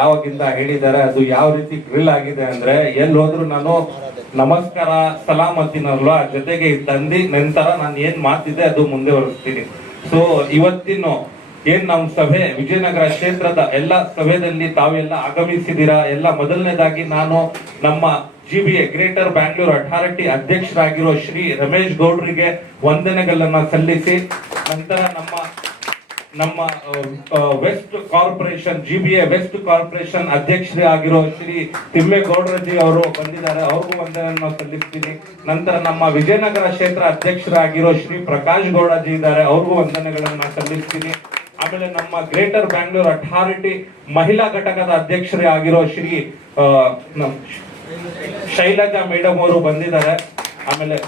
ಯಾವಾಗಿಂದ ಹೇಳಿದ್ದಾರೆ ಅದು ಯಾವ ರೀತಿ ಡ್ರಿಲ್ ಆಗಿದೆ ಅಂದ್ರೆ ಎಲ್ಲಿ ಹೋದ್ರು ನಾನು ನಮಸ್ಕಾರ ಸಲಾಮತ್ತಿನಲ್ಲ ಜೊತೆಗೆ ತಂದಿ ನಂತರ ನಾನು ಏನ್ ಮಾತಿದೆ ಅದು ಮುಂದೆ ಹೊರಡ್ತೀನಿ. ಸೊ ಇವತ್ತಿನ ಏನ್ ನಮ್ಮ ಸಭೆ ವಿಜಯನಗರ ಕ್ಷೇತ್ರದ ಎಲ್ಲ ಸಭೆಯಲ್ಲಿ ತಾವೆಲ್ಲ ಆಗಮಿಸಿದ್ದೀರಾ. ಎಲ್ಲ ಮೊದಲನೇದಾಗಿ ನಾನು ನಮ್ಮ GBA ಗ್ರೇಟರ್ ಬ್ಯಾಂಗ್ಳೂರ್ ಅಥಾರಿಟಿ ಅಧ್ಯಕ್ಷರಾಗಿರೋ ಶ್ರೀ ರಮೇಶ್ ಗೌಡ್ರಿಗೆ ವಂದನೆಗಳನ್ನ ಸಲ್ಲಿಸಿ, ನಂತರ ನಮ್ಮ west corporation GBA west corporation ಅಧ್ಯಕ್ಷರಾಗಿರೋ ಶ್ರೀ ತಿಮ್ಮೇಗೌಡರಜಿ ಅವರು ಬಂದಿದ್ದಾರೆ, ಅವ್ರಿಗೂ ವಂದನೆಯನ್ನು ಸಲ್ಲಿಸ್ತೀನಿ. ನಂತರ ನಮ್ಮ ವಿಜಯನಗರ ಕ್ಷೇತ್ರ ಅಧ್ಯಕ್ಷರಾಗಿರೋ ಶ್ರೀ ಪ್ರಕಾಶ್ ಗೌಡಜಿ ಇದ್ದಾರೆ, ಅವ್ರಿಗೂ ವಂದನೆಗಳನ್ನ ಸಲ್ಲಿಸ್ತೀನಿ. ಆಮೇಲೆ ನಮ್ಮ ಗ್ರೇಟರ್ ಬ್ಯಾಂಗ್ಳೂರ್ ಅಥಾರಿಟಿ ಮಹಿಳಾ ಘಟಕದ ಅಧ್ಯಕ್ಷರೇ ಆಗಿರೋ ಶ್ರೀ ಶೈಲಜಾ ಮೇಡಮ್ ಅವರು ಬಂದಿದ್ದಾರೆ. ಆಮೇಲೆ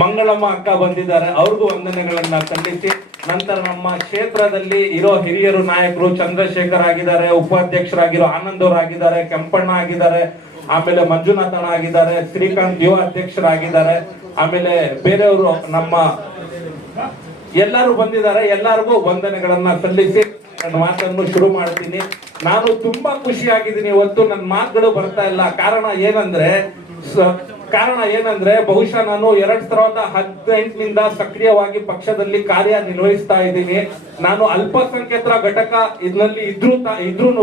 ಮಂಗಳಮ್ಮ ಅಕ್ಕ ಬಂದಿದ್ದಾರೆ, ಅವ್ರಿಗೂ ವಂದನೆಗಳನ್ನ ಸಲ್ಲಿಸಿ. ನಂತರ ನಮ್ಮ ಕ್ಷೇತ್ರದಲ್ಲಿ ಇರೋ ಹಿರಿಯರು ನಾಯಕರು ಚಂದ್ರಶೇಖರ್ ಆಗಿದ್ದಾರೆ, ಉಪಾಧ್ಯಕ್ಷರಾಗಿರೋ ಆನಂದ್ ಅವರು ಆಗಿದ್ದಾರೆ, ಕೆಂಪಣ್ಣ ಆಗಿದ್ದಾರೆ, ಆಮೇಲೆ ಮಂಜುನಾಥಣ್ಣ ಆಗಿದ್ದಾರೆ, ಶ್ರೀಕಾಂತ್ ಯುವ ಅಧ್ಯಕ್ಷರಾಗಿದ್ದಾರೆ, ಆಮೇಲೆ ಬೇರೆಯವರು ನಮ್ಮ ಎಲ್ಲರೂ ಬಂದಿದ್ದಾರೆ. ಎಲ್ಲರಿಗೂ ವಂದನೆಗಳನ್ನ ಸಲ್ಲಿಸಿ ನನ್ನ ಮಾತನ್ನು ಶುರು ಮಾಡ್ತೀನಿ. ನಾನು ತುಂಬಾ ಖುಷಿಯಾಗಿದ್ದೀನಿ. ಇವತ್ತು ನನ್ನ ಮಾತುಗಳು ಬರ್ತಾ ಇಲ್ಲ. ಕಾರಣ ಏನಂದ್ರೆ ಬಹುಶಃ ನಾನು 2018ನಿಂದ ಸಕ್ರಿಯವಾಗಿ ಪಕ್ಷದಲ್ಲಿ ಕಾರ್ಯನಿರ್ವಹಿಸ್ತಾ ಇದ್ದೀನಿ. ನಾನು ಅಲ್ಪಸಂಖ್ಯಾತರ ಘಟಕ ಇದರಲ್ಲಿ ಇದ್ರೂ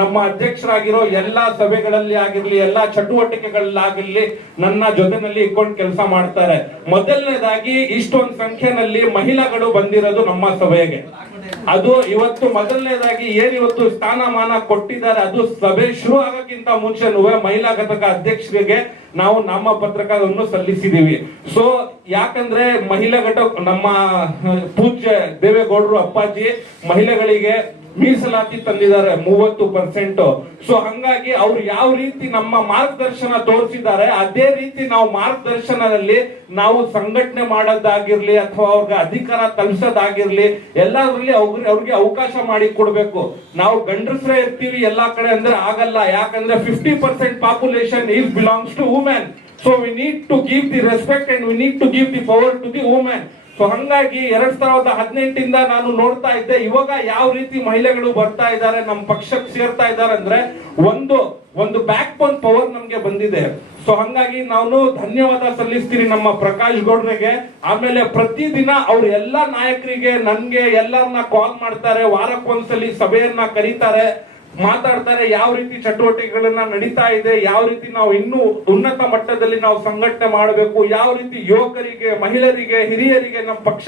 ನಮ್ಮ ಅಧ್ಯಕ್ಷರಾಗಿರೋ ಎಲ್ಲಾ ಸಭೆಗಳಲ್ಲಿ ಆಗಿರ್ಲಿ, ಎಲ್ಲಾ ಚಟುವಟಿಕೆಗಳಲ್ಲಾಗಿರ್ಲಿ ನನ್ನ ಜೊತೆನಲ್ಲಿ ಇಟ್ಕೊಂಡು ಕೆಲಸ ಮಾಡ್ತಾರೆ. ಮೊದಲನೇದಾಗಿ ಇಷ್ಟೊಂದು ಸಂಖ್ಯೆನಲ್ಲಿ ಮಹಿಳೆಗಳು ಬಂದಿರೋದು ನಮ್ಮ ಸಭೆಗೆ. ಅದು ಇವತ್ತು ಮೊದಲನೇದಾಗಿ ಏನಿವತ್ತು ಸ್ಥಾನಮಾನ ಕೊಟ್ಟಿದ್ದಾರೆ, ಅದು ಸಭೆ ಶುರು ಆಗಕ್ಕಿಂತ ಮುಂಚೆನೂ ಮಹಿಳಾ ಘಟಕ ಅಧ್ಯಕ್ಷರಿಗೆ ನಾವು ನಾಮಪತ್ರವನ್ನು ಸಲ್ಲಿಸಿದೀವಿ. ಸೊ ಯಾಕಂದ್ರೆ ಮಹಿಳಾ ಘಟಕ ನಮ್ಮ ಪೂಜ್ಯ ದೇವೇಗೌಡರು ಅಪ್ಪಾಜಿ ಮಹಿಳೆಗಳಿಗೆ ಮೀಸಲಾತಿ ತಂದಿದ್ದಾರೆ 30%. ಸೊ ಹಂಗಾಗಿ ಅವ್ರು ಯಾವ ರೀತಿ ನಮ್ಮ ಮಾರ್ಗದರ್ಶನ ತೋರಿಸಿದ್ದಾರೆ, ಅದೇ ರೀತಿ ನಾವು ಮಾರ್ಗದರ್ಶನದಲ್ಲಿ ನಾವು ಸಂಘಟನೆ ಮಾಡೋದಾಗಿರ್ಲಿ ಅಥವಾ ಅವ್ರಿಗೆ ಅಧಿಕಾರ ತಲುಪಿಸೋದಾಗಿರ್ಲಿ ಎಲ್ಲದ್ರಲ್ಲಿ ಅವ್ರಿಗೆ ಅವಕಾಶ ಮಾಡಿ ಕೊಡ್ಬೇಕು. ನಾವು ಗಂಡಸರೇ ಇರ್ತೀವಿ ಎಲ್ಲಾ ಕಡೆ ಅಂದ್ರೆ ಆಗಲ್ಲ. ಯಾಕಂದ್ರೆ 50% population is belongs to women. So we need to give the respect and we need to give the power to the women. So ಹಂಗಾಗಿ 2018ಇಂದ ನಾನು ನೋಡ್ತಾ ಇದ್ದೆ ಇವಾಗ ಯಾವ ರೀತಿ ಮಹಿಳೆಗಳು ಬರ್ತಾ ಇದ್ದಾರೆ, ನಮ್ಮ ಪಕ್ಷಕ್ಕೆ ಸೇರ್ತಾ ಇದ್ದಾರೆ ಅಂದ್ರೆ ಒಂದು ಬ್ಯಾಕ್ ಬೋನ್ ಪವರ್ ನಮ್ಗೆ ಬಂದಿದೆ. ಸೊ ಹಂಗಾಗಿ ನಾನು ಧನ್ಯವಾದ ಸಲ್ಲಿಸ್ತೀನಿ ನಮ್ಮ ಪ್ರಕಾಶ್ ಗೌಡ್ರಿಗೆ. ಆಮೇಲೆ ಪ್ರತಿದಿನ ಅವ್ರ ಎಲ್ಲಾ ನಾಯಕರಿಗೆ ನನ್ಗೆ ಎಲ್ಲರನ್ನ ಕಾಲ್ ಮಾಡ್ತಾರೆ, ವಾರಕ್ಕೊಂದ್ಸಲಿ ಸಭೆಯನ್ನ ಕರೀತಾರೆ, ಮಾತಾಡ್ತಾರೆ, ಯಾವ ರೀತಿ ಚಟುವಟಿಕೆಗಳನ್ನ ನಡೀತಾ ಇದೆ, ಯಾವ ರೀತಿ ನಾವು ಇನ್ನೂ ಉನ್ನತ ಮಟ್ಟದಲ್ಲಿ ನಾವು ಸಂಘಟನೆ ಮಾಡಬೇಕು, ಯಾವ ರೀತಿ ಯುವಕರಿಗೆ, ಮಹಿಳೆಯರಿಗೆ, ಹಿರಿಯರಿಗೆ ನಮ್ಮ ಪಕ್ಷ